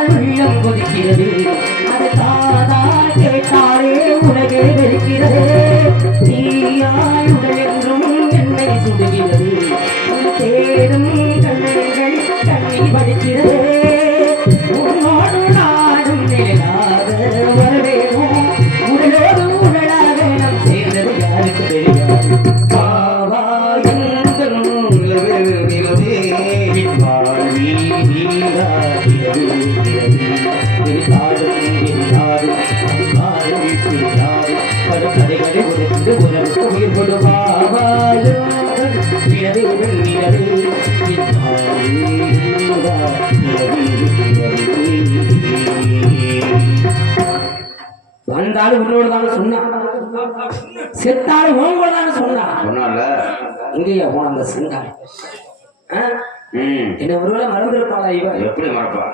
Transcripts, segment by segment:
சொன்னால் உள்ளம் கொதிக்கிறது அது காதா வந்தாலும் உன்னோடு தானே சொன்னான். செத்தாலும் உங்களோட தானே சொன்னான். சொன்னால இங்கேயா போன அந்த சிங்காய் ஆ? ம். என்ன ஒருவேளை மறந்துருப்பாளா இவ எப்படி மறப்பா?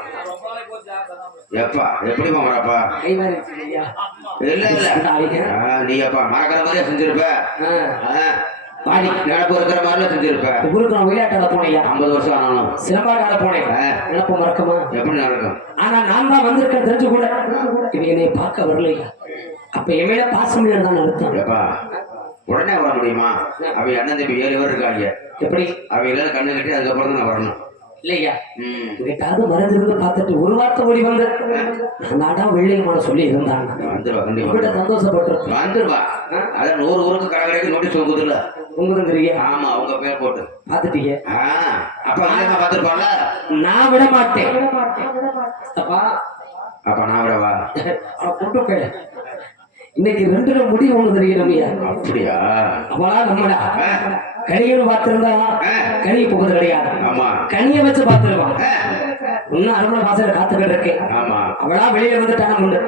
எப்பா? எப்படிமா மறப்பா? இல்ல இல்ல. நீ அப்பா மறக்கிற மாதிரியே செஞ்சிருப்ப. பாடி நினப்பு இருக்கிற மாதிரில செஞ்சிருப்ப? ஊருக்கு நான் விளையாட்டாட போனேயா? ஐம்பது வருஷம் ஆனாலும். சிலம்பாட்டாட போனேன். நினப்பு மறக்கமா? எப்படி நடக்கும்? ஆனா நான் தான் வந்திருக்கேன் தெரிஞ்சு கூட. இவ என்னை பார்க்க வரலையா? அப்ப என் மேல பாசம் தான் அர்த்தம் உடனே வர முடியுமா? அவ அண்ணன் தம்பி ஏழு பேர் இருக்காங்க. எப்படி? அவ எல்லாம் கண்ணு கட்டி அதுக்கப்புறம் தான் நான் வரணும். இல்லையா? உங்ககிட்டாவது மறந்திருந்து பார்த்துட்டு ஒரு வார்த்தை ஓடி வந்து நான்டா வெள்ளையமான சொல்லி இருந்தான் வந்துருவா சந்தோஷப்பட்டிருக்கேன் வந்துருவா. அதான் நூறு ஊருக்கு கடை கடைக்கு நோட்டீஸ் கொடுக்குதுல்ல. உங்களுங்கிறீங்க ஆமா உங்க பேர் போட்டு. பார்த்துட்டீங்க. ஆ அப்ப இல்லைம்மா பார்த்துருப்பால நான் விட மாட்டேன். அப்பா. அப்ப நான் விடவா? அவ கொண்டு போய் இன்னைக்கு ரெண்டுல முடி ஒண்ணு தெரியணுமையா அப்படியா? அவளா நம்மளா. கனியன்னு பார்த்திருந்தா கனி புகுது கிடையாது. ஆமா. கனிய வச்சு பார்த்துருவான் இன்னும் அரண்மனை வாசல காத்துக்கிட்டு இருக்கேன் ஆமா. அவளா வெளியில வந்துட்டான முண்டு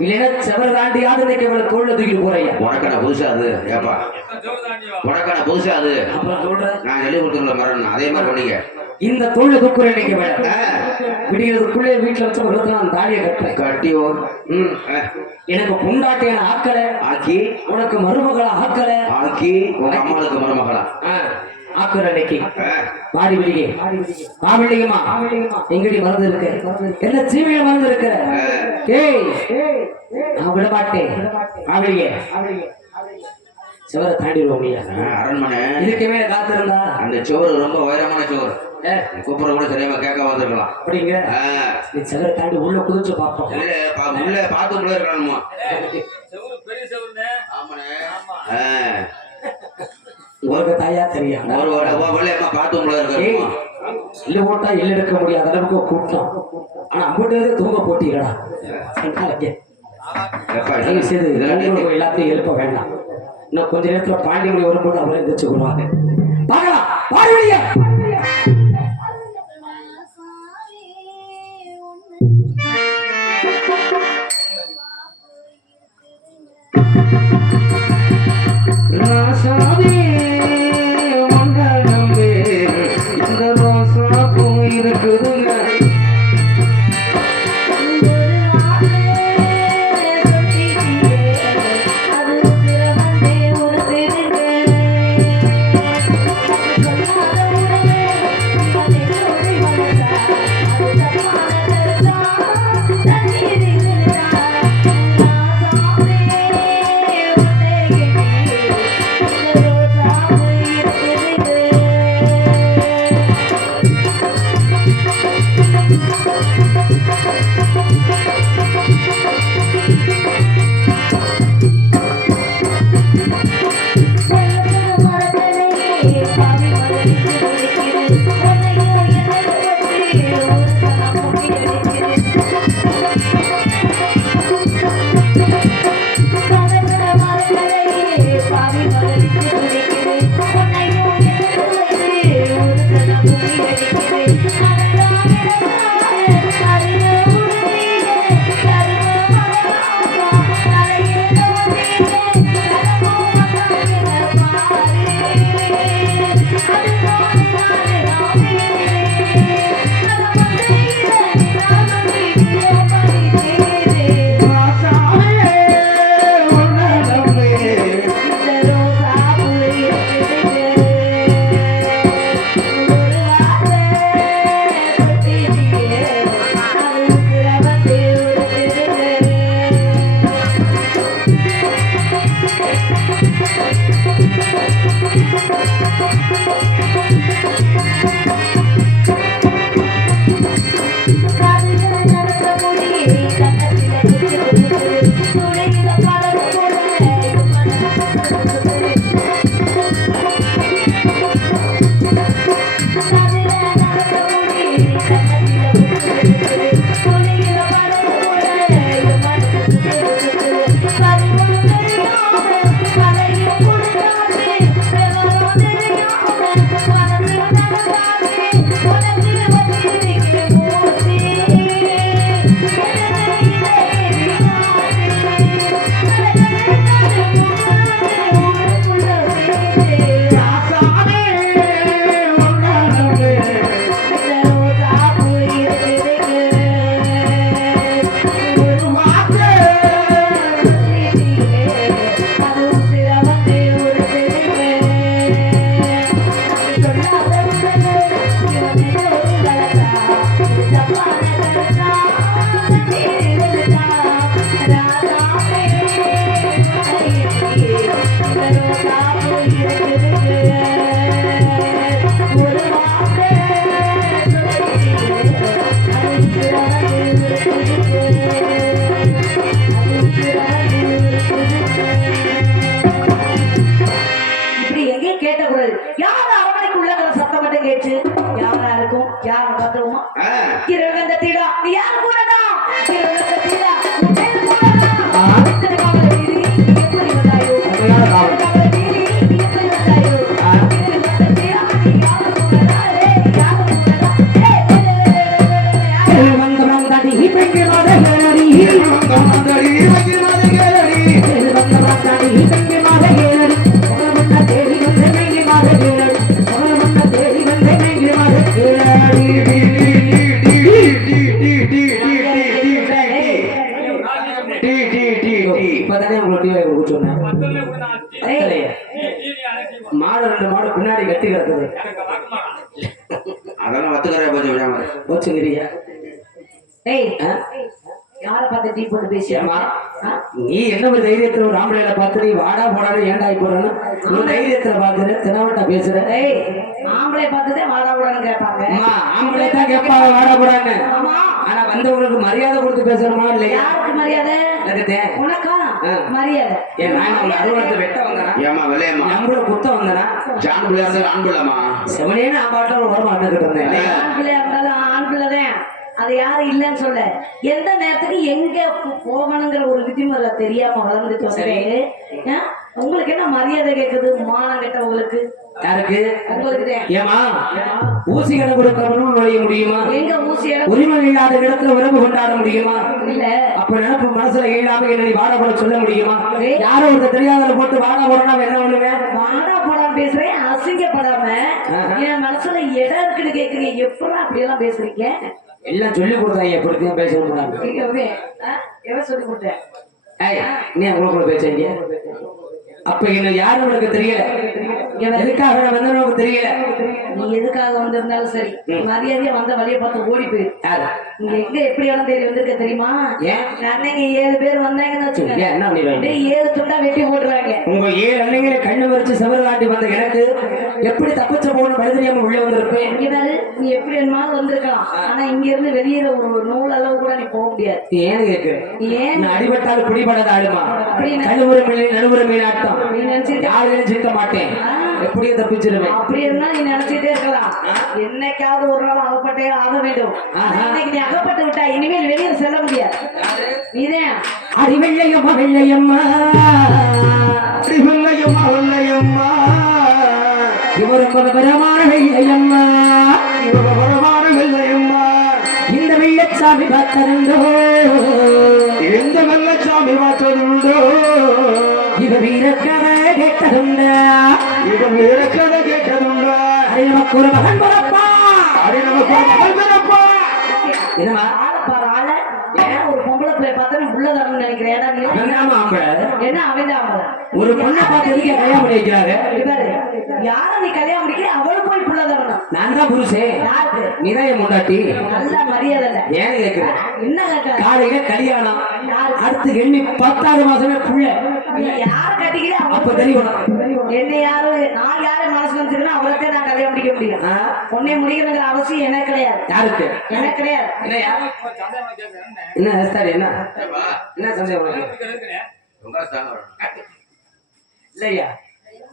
இல்லைன்னா செவர் தாண்டியாவது இன்னைக்கு அவளை தோல்ல தூக்கிட்டு போறையா உனக்கான புதுசா அது? ஏப்பா. உனக்கான புதுசா அது? அப்புறம் சொல்றேன் நான் சொல்லி கொடுத்துருல மரம் அதே மாதிரி பண்ணீங்க இந்த தோல்ல தூக்குற இன்னைக்கு ஆ, விடிகிறதுக்குள்ளே வீட்டுல வச்சு ஒரு நான் தாடியை கட்டுறேன் கட்டி ஓ- ம். எனக்கு பொண்டாட்டியான ஆக்கல. ஆக்கி? உனக்கு மருமகளை ஆக்கல. ஆக்கி? உங்க அம்மாளுக்கு மருமகளா? ஆக்குற இன்னைக்கு ஆ, மாடி விடிகை மாவிள்ளிகமா எங்கடி மறந்து இருக்க? என்ன சீமையில மறந்து இருக்க? ஏய். நான் விட மாட்டேன். மாவிளிகை சிவரை தாண்டிடுவோம் அரண்மனை. இதுக்கு மேல காத்திருந்தா? அந்த சோறு ரொம்ப உயரமான சோறு. கூப்பிட கூட சரியாம கேட்க வந்திருக்கலாம். அப்படிங்க நீ சிவரை தாண்டி உள்ள குதிச்சு பார்ப்போம். இல்ல பா- உள்ள பார்த்து உள்ள இருக்கணுமா? உங்களுக்கு தாயா தெரியும் ஒரு வெள்ளையம்மா பார்த்து உள்ள இருக்கணுமா? இல்ல போட்டா இல்ல எடுக்க முடியாத அளவுக்கு கூட்டம். ஆனா அம்புட்டதே தூங்க போட்டீங்களா எல்லாத்தையும் எழுப்ப வேண்டாம். இன்னும் கொஞ்ச நேரத்துல பாண்டிமணி வரும்போது அவரை எந்திரிச்சு கொள்வாங்க. பார்க்கலாம். பாடுவீங்க Música யார் அவனுக்கு உள்ள சத்தம் மட்டும் கேட்டு யாரா இருக்கும் யார பார்த்துருவோமா ஆ, கிரகந்த தீடா யார் தீடா உன் பேர் சொன்னேன். மாடு ரெண்டு மாடு பின்னாடி கட்டி கிடக்குது அதெல்லாம் ஒத்துக்கிறே கொஞ்சம் போச்சுங்கிறியா? யாரை பார்த்து டீ போட்டு? நீ என்ன ஒரு தைரியத்துல ஒரு ஆம்பளையில பார்த்து நீ வாடா போடான்னு ஏன்டா போறன்னு ஒரு தைரியத்துல பாக்குற தினவட்டா பேசுற. ஏய் ஆம்பளை பார்த்ததே வாடா விடன்னு கேட்பாங்க. ஆம்பளை தான் கேட்பாங்க வாடா போடான்னு. ஆமா. ஆனா வந்தவங்களுக்கு மரியாதை கொடுத்து பேசணுமா இல்லையா? யாருக்கு மரியாதை? உனக்கா. மரியாதை. ஏன் நான் உங்களை அலுவலகத்தை வெட்ட வந்தனா ஏமா விலையம்மா. நம்பள குத்த வந்தனா ஜான் பிள்ளை ஆண் பிள்ளைமா செவனே நான் பாட்டில் ஒரு உடம்பு வந்துகிட்டு இருந்தேன். ஆண் பிள்ளையா இருந்தாலும் ஆண் பிள்ளைதான். அது யாரும் இல்லைன்னு சொல்ல. எந்த நேரத்துக்கு எங்க போகணுங்கிற ஒரு விதிமுறை தெரியாம வளர்ந்துட்டு வந்து? உங்களுக்கு என்ன மரியாதை கேட்குது மானம் கெட்ட உங்களுக்கு? யாருக்கு. ஏமா ஊசி கணக்கு கொடுக்கணும் நுழைய முடியுமா? எங்க ஊசி இடம் உரிமை இல்லாத இடத்துல உறவு கொண்டாட முடியுமா? இல்ல. அப்ப நினைப்பு மனசுல இல்லாம என்ன வாட போட சொல்ல முடியுமா? யாரோ ஒருத்தர் தெரியாதவரை போட்டு வாட போடனா என்ன பண்ணுவேன்? வாடா போடாம பேசுறேன். அசிங்கப்படாம. என் மனசுல இடம் இருக்குன்னு கேக்குறீங்க. எப்படா அப்படி எல்லாம் பேசுறீங்க எல்லாம் சொல்லி கொடுத்தாங்க எப்படித்தையும் பேச எங்க எவன் சொல்லி கொடுத்தேன் நீ உங்களுக்குள்ள பேசுறீங்க அப்ப என்ன யாரும் உனக்கு தெரியல? எதுக்காக நான் உனக்கு தெரியல? நீ எதுக்காக வந்திருந்தாலும் சரி. மரியாதையா வந்த வழியை பார்த்து ஓடி போயிரு. யாரு? இங்க எங்க எப்படி எல்லாம் தேடி வந்திருக்க தெரியுமா? ஏன்? அன்னைக்கு ஏழு பேர் வந்தாங்கன்னு வச்சுக்கோங்க. ஏழு துண்டா வெட்டி போடுறாங்க உங்க ஏழு அன்னைங்களை கண்ணு வரைச்சு செவரு காட்டி வந்த எனக்கு எப்படி தப்பிச்ச போகணும் பழுதறியாம உள்ள வந்திருப்பேன்? நீ எப்படி வேணுமாலும் வந்திருக்கலாம். ஆனா இங்க இருந்து வெளியில ஒரு நூல் அளவு கூட நீ போக முடியாது. நீ ஏன்னு கேக்கு ஏன்? அடிபட்டாலும் பிடிபடாத ஆளுமா? கழுவுற மீன் நடுவுற மீன் ஆட்டம். யாரையும் சிக்க மாட்டேன்? எப்படியும் தப்பிச்சிருவேன் அப்படி இருந்தா நீ நினைச்சிட்டே இருக்கலாம். என்னைக்காவது ஒரு நாள் அகப்பட்டே ஆக வேண்டும். இன்னைக்கு நீ அகப்பட்டு விட்டா இனிமேல் வெளியே செல்ல முடியாது. நீதான். அடி வெள்ளையம்மா வெள்ளையம்மா வெள்ளையம்மா இவர் பரமான வெள்ளையம்மா இவரமான வெள்ளையம்மா இந்த வெள்ளச்சாமி பார்த்தருந்தோ எந்த வெள்ளச்சாமி பார்த்ததுண்டோ? இவ வீரக்கதை কোরবান বরাবর அப்படின்னா அவதான் ஒரு பொண்ணை பார்த்து எதுக்கு கல்யாணம் பண்ணி வைக்கிறாரு யார நீ கல்யாணம் பண்ணிக்கிற அவளும் போய் தரணும் நான் தான் புருஷே நீ தான் என் முண்டாட்டி நல்ல மரியாதை ஏன் கேக்குறேன் என்ன கேட்டா காலையில கல்யாணம் அடுத்து எண்ணி பத்தாவது மாசமே புள்ள யார கட்டிக்கிற அப்ப தெரியணும் என்ன யாரும் நான் யார மனசு வந்துருக்கேன் அவளுக்கே நான் கல்யாணம் முடிக்க முடியும் பொண்ணை முடிக்கிறங்கிற அவசியம் எனக்கு கிடையாது யாருக்கு எனக்கு கிடையாது என்ன ஹேர் என்ன என்ன சந்தேகம் இல்லையா?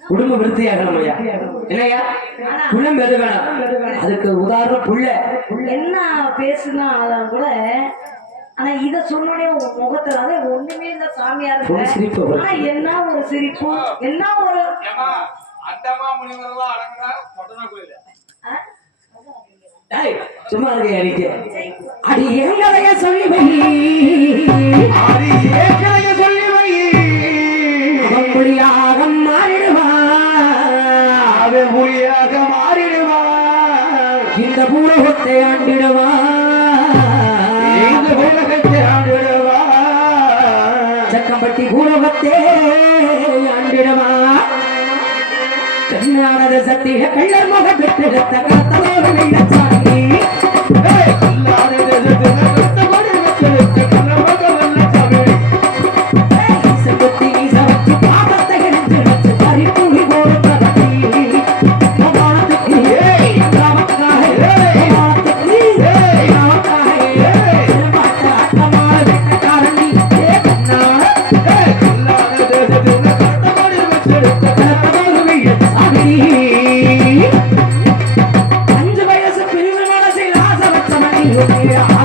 குடும்ப விருத்தியாகணும் ஐயா? என்னய்யா குள்ளம் பெருகணும் அதுக்கு உதாரணம் புள்ள. என்ன பேசுனா கூட ஆனா இத சொன்னோடனே முகத்துல அதே ஒண்ணுமே இல்ல சாமியார் ஒரு சிரிப்பு. ஆனா என்ன ஒரு சிரிப்பு? என்ன ஒரு அந்தமா முனிவரெல்லாம் அடங்குறா பொட்டனா கோயில் சும்மா இருக்க அடிக்க அடி எங்களைய சொல்லி வை. அது ஏற்கனவே சொல்லி புலியாக மாறிடுவான் அவன் புலியாக மாறிடுவான் இந்த பூலகத்தை ஆண்டிடுவான் இந்த உலகத்தை ஆண்டிடுவான் சக்கம்பட்டி பூலகத்தே ஆண்டிடுவான் தென்னானது சத்திய கள்ளர் முக பெற்றெடுத்த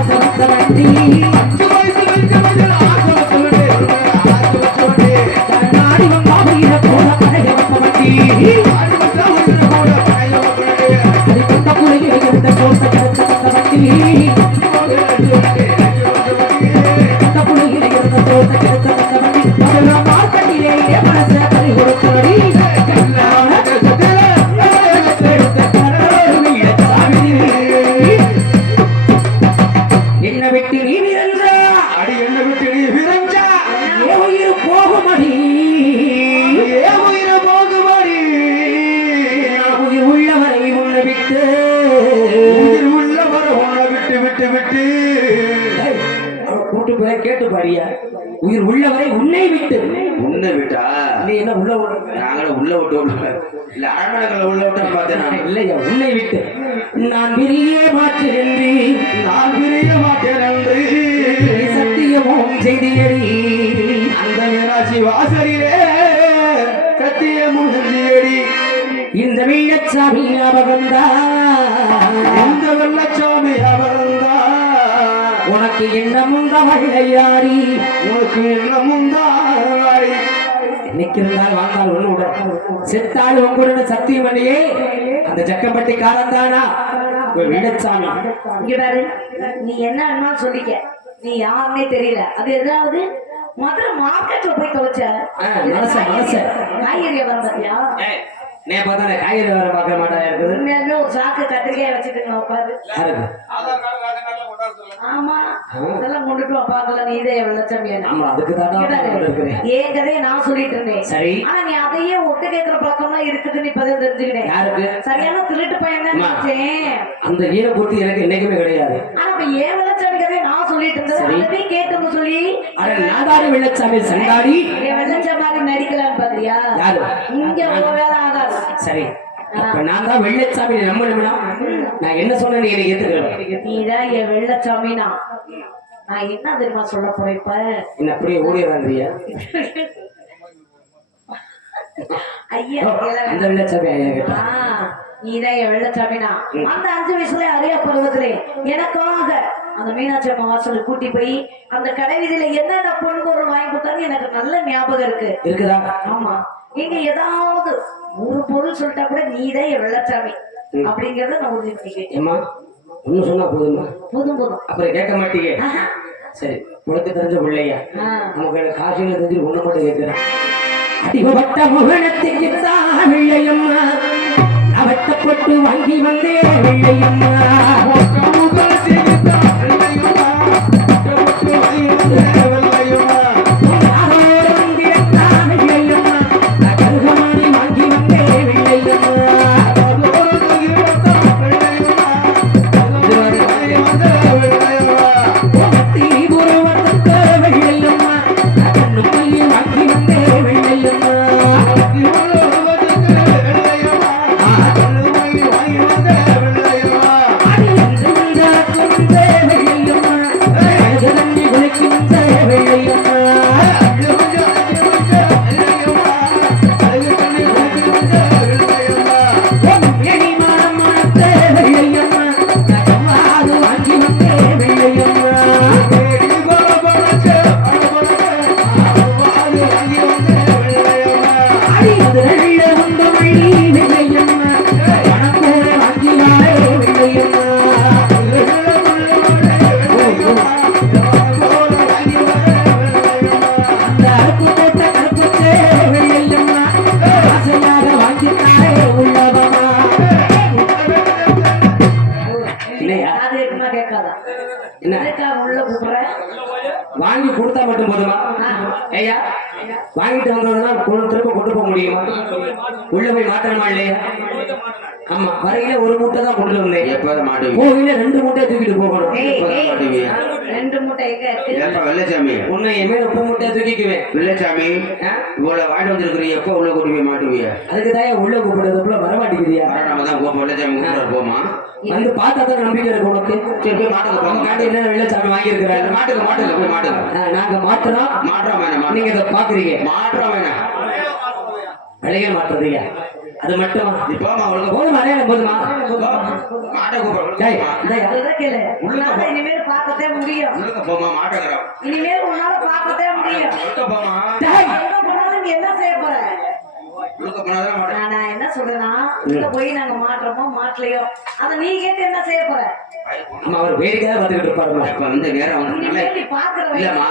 சொத்தவட்டி விட்டு கூட்டு போய் கேட்டு பாடியா? உயிர் உள்ளவரை உன்னை விட்டு. உன்னை விட்டா? நீ என்ன உள்ள விடுற? நாங்களும் உள்ள விட்டு இல்ல அரண்மனைக்குள்ள உள்ள விட்டா பார்த்தேன் இல்லையா உன்னை விட்டு. நான் விரியே மாற்றுகின்றேன் நான் பிரிய மாட்டேன் சத்தியமும் செய்தியடி. அந்த மீனாட்சி வாசலிலே கத்திய முகந்தியடி இந்த வீழச்சாமி ஞாபகம்தான் இந்த வெள்ளச்சாமி அவர்தான் உனக்கு என்ன முந்த வள்ளையாடி உனக்கு என்ன முந்தாடி இன்னைக்கு இருந்தால் வாழ்ந்தால் உன்னோட செத்தாள் உங்களோட சத்தியம் பண்ணியே அந்த ஜக்கம்பட்டி காரந்தானா வீடச்சாமி. இங்க பாரு நீ என்ன சொல்லிக்க. நீ யாருன்னே தெரியல. அது ஏதாவது முதல்ல மார்க்கெட்ல போய் தொலைச்ச? மனச, மனச. காய்கறி வியாபாரம் பாத்தியா? நே பார்த்தா காய்கறி வேற பார்க்க மாட்டா இருக்குது? ஒரு சாக்கு கத்திரிக்காய் வச்சுட்டு ஆமா. இதெல்லாம் கொண்டுட்டு வா பார்க்கலாம் நீ இதே வெள்ளச்சாமி ஆமா அதுக்கு தான் இருக்கிறேன். ஏன் கதையை நான் சொல்லிட்டு இருந்தேன். சரி. ஆனா நீ அதையே ஒட்டு கேட்கிற பழக்கம்லாம் இருக்குதுன்னு இப்பதான் தெரிஞ்சுக்கிட்டேன். யாருக்கு? சரியான திருட்டு பையன் தான் அந்த ஈரபூர்த்தி எனக்கு என்னைக்குமே கிடையாது. ஆனா இப்ப ஏன் வெள்ளச்சாமி கதையை நான் சொல்லிட்டு இருந்தது சரி. அதவே கேட்கணும் சொல்லி. அட நாதாரி வெள்ளச்சாமி சண்டாடி வெள்ளச்சாமி பாக்குறியா யாரு? இங்க வேலை ஆகாது. சரி. நான் தான் வெள்ளச்சாமி என்ன சொன்னேன் நீ நீதான் என் வெள்ளச்சாமினா. நான் என்ன தெரியுமா சொல்ல போறேன் இப்ப? என்ன அப்படியே ஓடிடுறாங்கய்யா ஐயா அந்த வெள்ளச்சாமி ஐயா கிட்ட. ஆ, நீதான் என் வெள்ளச்சாமினா. அந்த அஞ்சு வயசுல அரியா பருவத்திலே எனக்காக அந்த மீனாட்சி அம்மா வாசல் கூட்டி போய் அந்த கடை வீதியில என்னென்ன பொன் பொருள் வாங்கி கொடுத்தாங்க எனக்கு நல்ல ஞாபகம் இருக்கு. இருக்குதா? ஆமா. நீங்க ஏதாவது ஒரு பொருள் சொல்லிட்டா கூட நீதான் என் வெள்ளச்சாமி அப்படிங்கறத நான் உறுதி பண்ணிக்கிறேன் ஏம்மா ஒண்ணு சொன்னா போதுமா? போதும் போதும். அப்புறம் கேட்க மாட்டீங்க. சரி உனக்கு தெரிஞ்ச பிள்ளையா. நமக்கு காசுல தெரிஞ்சு ஒண்ணு மட்டும் கேட்கிறேன். அடிபட்ட முகணத்துக்கு தான் வெள்ளையம்மா அவட்டப்பட்டு வாங்கி வந்தே வெள்ளையம்மா ஆமா வரையில ஒரு மூட்டை தான் கொண்டு வந்தேன் எப்ப மாட்டுவீங்க? கோவில ரெண்டு மூட்டையை தூக்கிட்டு போகணும். ரெண்டு மூட்டை ஏப்பா வெள்ளச்சாமி. உன்னை என் மேல உப்பு மூட்டையை தூக்கிக்குவேன். வெள்ளச்சாமி? இவ்வளவு வாங்கிட்டு வந்திருக்கிறீங்க எப்போ உள்ள கூட்டி போய் அதுக்கு தான் உள்ள கூப்பிடுறதுக்குள்ள வரமாட்டேங்குதியா நம்ம தான் போப்போம் வெள்ளச்சாமி கூப்பிட்டு போமா வந்து பார்த்தா தான் நம்பிக்கை இருக்கு உனக்கு. சரி போய் மாட்டுக்கு போங்க காட்டு என்ன வெள்ளச்சாமி வாங்கியிருக்கிறாரு மாட்டுக்கு மாட்டுக்கு போய் மாட்டுக்கு. நாங்க மாட்டுறோம். மாற்றம் வேணாம் நீங்க இதை பாக்குறீங்க மாற்றம் வேணாம் விலையை மாற்றுறீங்க. அது மட்டுமா? நீ போமா ஒழுங்கா. போதுமா அடையாளம் போதுமா. மாட்டை கூப்பிடு டேய், ஒழுங்கா போ. இந்தாயா. அதுதான் கேளு. உன்னால இனிமேல் பார்க்கத்தே முடியும். போமா மாட்டேங்கிறான் இனிமேல் உன்னால பார்க்கத்தே முடியும். போமா? என்ன செய்ய போற? ஒழுங்கா போனாதான் மாட்டேன் இங்க போய் நாங்க மாட்டுறோமோ மாட்டலையோ? அத நீ கேட்டு என்ன செய்ய போற? அம்மா அவர் வேடிக்கையா பார்த்துக்கிட்டு இருப்பாருமா இப்ப வந்து நேரம் வந்து நல்ல இல்லம்மா.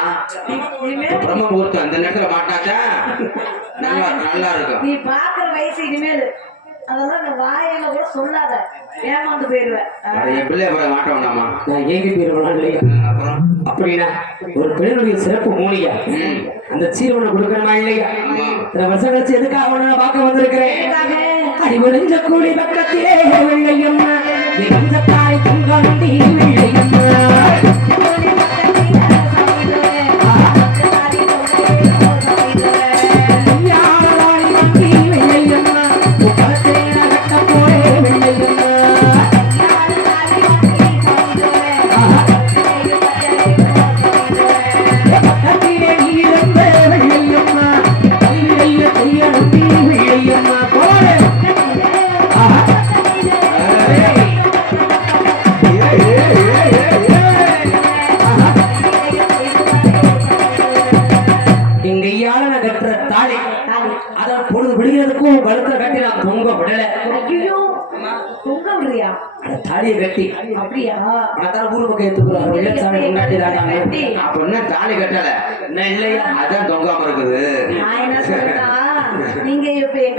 பிரம்ம முகூர்த்தம் அந்த நேரத்துல மாட்டாச்சா நல்லா நல்லா இருக்கும். நீ பாக்குற வயசு இனிமேல். அதெல்லாம் வாயில கூட சொல்லாத. ஏமாந்து போயிருவேன் என் பிள்ளை அப்புறம் மாட்ட வேண்டாமா? நான் ஏங்கி போயிருவேன் இல்லையா அப்புறம்? அப்படின்னா ஒரு பெண்ணுடைய சிறப்பு மூலிகை ம். அந்த சீரவனை கொடுக்கணுமா இல்லையா. இத்தனை வருஷம் கழிச்சு எதுக்காக அவனை பார்க்க வந்திருக்கிறேன் அடிபொழிஞ்ச கூலி பக்கத்திலே வெள்ளையம்மா தாய் வெள்ளையம்மா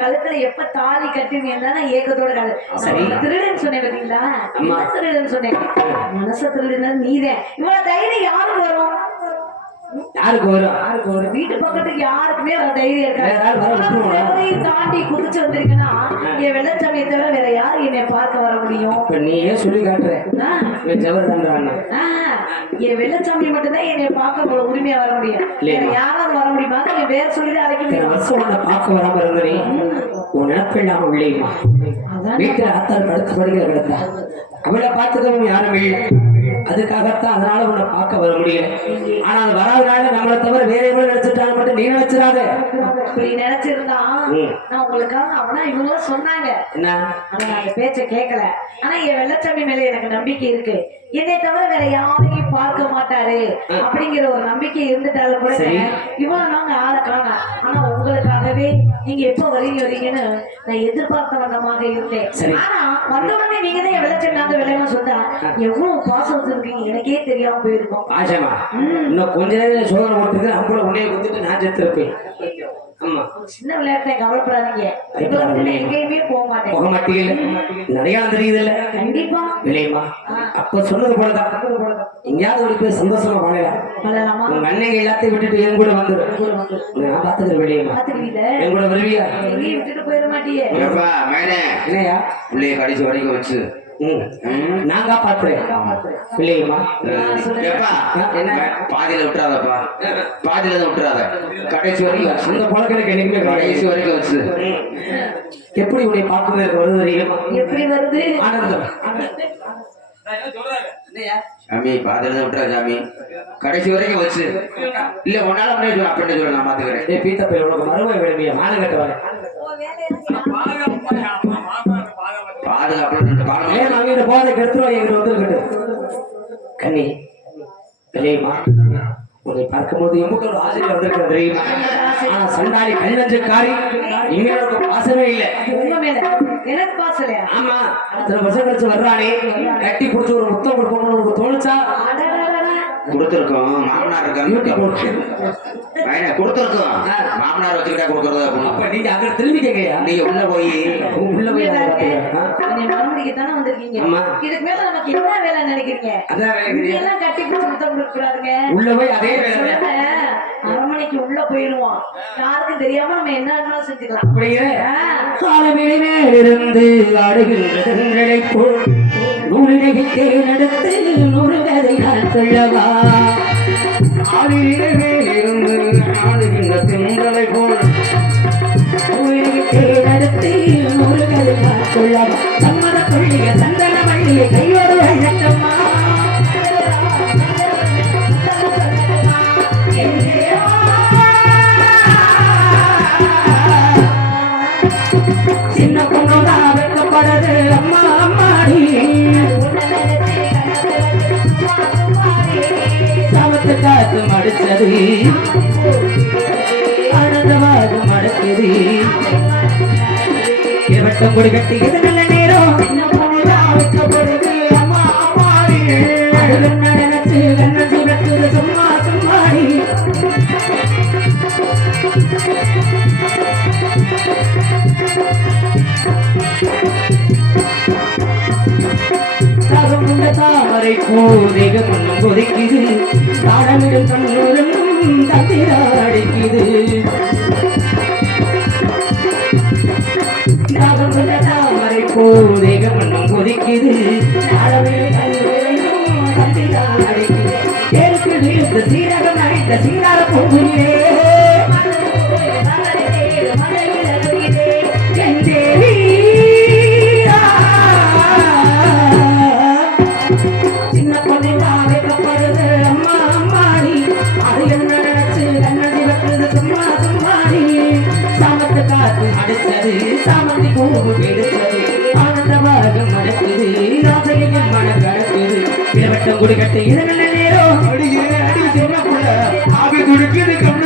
கழுத்துல எப்ப தாலி கட்டுவீங்கன்னா நான் ஏக்கத்தோட சரி. திருடன் சொன்னேன் பாத்தீங்களா திருடன் சொன்னேன்? மனச திருடன் நீதான். இவ்வளவு தைரியம் யாருக்கு வரும்? யாருக்கு வரும்? யாருக்கு வரும்? வீட்டு பக்கத்துக்கு யாருக்குமே வர தைரியம் வேற இருக்காது தாண்டி குதிச்சு வந்திருக்கேன்னா என் வெள்ளச்சாமியை தவிர வேற யார் என்னை பார்க்க வர முடியும்? இப்ப சொல்லி என் வெள்ளச்சாமி மட்டும்தான் என்னை பார்க்க உரிமையா வர முடியும். வேற? யாராவது வர முடியுமா? நீங்க பேர் சொல்லிதான் அழைக்க முடியும். பார்க்க வராம இருந்தனே உன் நினப்பில்லாம உள்ளேயுமா வீட்டுல ஆத்தாள் படுத்த படுகிற அவளை பார்த்துக்கவும் யாரும் இல்லை. அதுக்காகத்தான் அதனால உன்னை பார்க்க வர முடியல. ஆனா அது வராதனால நம்மளை தவிர வேற எவ்வளவு நினைச்சிட்டாங்க மட்டும் நீ நினைச்சிடாத. அப்படி நினைச்சிருந்தா. நான் உங்களுக்காக அவனா இவங்க சொன்னாங்க. என்ன? ஆனா அந்த பேச்ச கேட்கல ஆனா என் வெள்ளச்சாமி மேல எனக்கு நம்பிக்கை இருக்கு. என்னை தவிர வேற யாரையும் பார்க்க மாட்டாரு. அப்படிங்கிற ஒரு நம்பிக்கை இருந்துட்டாலும் கூட. இவ்வளவு நாங்க ஆளை காணோம் ஆனா உங்களுக்காகவே நீங்க எப்ப வரீங்க வரீங்கன்னு நான் எதிர்பார்த்த வண்ணமாக இருந்தேன். ஆனா வந்த உடனே நீங்க தான் நாங்க விளையாட சொன்னா எவ்வளவு பாசம் வச்சிருக்கீங்க எனக்கே தெரியாம போயிருக்கோம். ஆஷாமா இன்னும் கொஞ்ச நேரம் சோதனை போட்டுருக்கு அம்புல உன்னைய கொடுத்துட்டு நான் செத்துருப்பேன். சின்ன விளையாட்டை கவலைப்படாதீங்க. எங்கேயுமே போக மாட்டேன். போக மாட்டீங்கல்ல? அடையாளம் தெரியுது இல்ல கண்டிப்பா. இல்லையம்மா அப்ப சொன்னது போலதான். எங்கேயாவது ஒரு பேர் சந்தோஷமா வாழலாம். உங்க அண்ணங்க எல்லாத்தையும் விட்டுட்டு என் கூட வந்துரு நான் பாத்துக்கிறேன் வெளியம்மா பாத்துக்கிறீங்க என் கூட வருவியா? எங்கேயும் விட்டுட்டு போயிட மாட்டியே. ஏப்பா மேனே. இல்லையா பிள்ளைய கடைசி வரைக்கும் வச்சு. நான் காப்பாத்துறேன். இல்லையம்மா ஏப்பா என்ன? பாதியில விட்டுறாதப்பா. பாதியில தான் விட்டுறாத. கடைசி வரைக்கும் வச்சு. அந்த பழக்கம் என்னைக்குமே கடைசி. வரைக்கும் வச்சு. எப்படி உன்னை பார்க்கும்போது வருது எப்படி வருது? ஆனந்தம். நான் என்ன சொல்றாரு சாமி பாதியில தான் விட்டுறா சாமி. கடைசி வரைக்கும் வச்சு. இல்ல உன்னால முன்னாடி சொல்லு அப்படி சொல்லு நான் பாத்துக்கிறேன் ஏ பீத்த பையன் உனக்கு மறுமை விடுமையா மானம் கட்டுவாங்க பாதுகாப்பு ரெண்டு பாலம் ஏன் அவங்க போதை கெடுத்துருவாங்க எங்கிட்ட வந்துருக்கட்டும் கண்ணி தெரியுமா? உன்னை பார்க்கும்போது எமுக்கள் ஆசையில் வந்திருக்கிற தெரியுமா? ஆனா சண்டாளி கண்ணஞ்சக்காரி உனக்கு பாசமே இல்லை. எனக்கு பாசலையா ஆமா இத்தனை வருஷம் கழிச்சு வர்றானே. கட்டி பிடிச்சி ஒரு முத்தம் கொடுப்போம்னு உனக்கு தோணுச்சா. கொடுத்துருக்கோம். மாமனார் கொடுத்துருக்கோம். மாமனார் வச்சுக்கிட்டா கொடுக்கறது அப்படின்னு அப்ப நீங்க அங்க திரும்பி கேட்கையா நீங்க உள்ள போய். உள்ள போய் ஆ? என்னை மறுபடிக்கத்தானே வந்திருக்கீங்க. இதுக்கு மேல நமக்கு என்ன வேலை நினைக்கிறீங்க எல்லாம் கட்டி பிடிச்சி முத்தம் கொடுக்க கூடாதுங்க உள்ள போய் அதே வேலை தான். அரண்மனைக்கு உள்ள போயிடுவோம் யாருக்கும் தெரியாம நம்ம என்ன செஞ்சுக்கலாம். காலவெளியிலே இருந்து போல் நூறு நான் சொல்லவா இருந்து ஆடுகின்ற போல் நூறு நான் சொல்லவா மடுத்தது ஆனந்தமாக மடக்குது இருவட்டம் கொடி கட்டி இது நல்ல நேரம். நடனத்து சும்மா சும்மாடி தாகம் உண்ட தாமரை பூதிக மண்ணும் கொதிக்குது தாளமிடும் கண்ணூரும் தத்திராடிக்குது தாகம் தாமரை பூதிக மண்ணும் கொதிக்குது. தாளமிடும் சீரகம் அழைத்த சீரார போகிறேன் காத்து சாமந்தி பூவும் எடுத்தது ஆனந்தமாக மணக்குது ராசையின் மன கணக்குது இரவட்டம் குடிக்கட்டு இரவு நேரம் அடிக்கிற அடி கூட ஆவி துடிக்குது கண்ணுக்குள்ள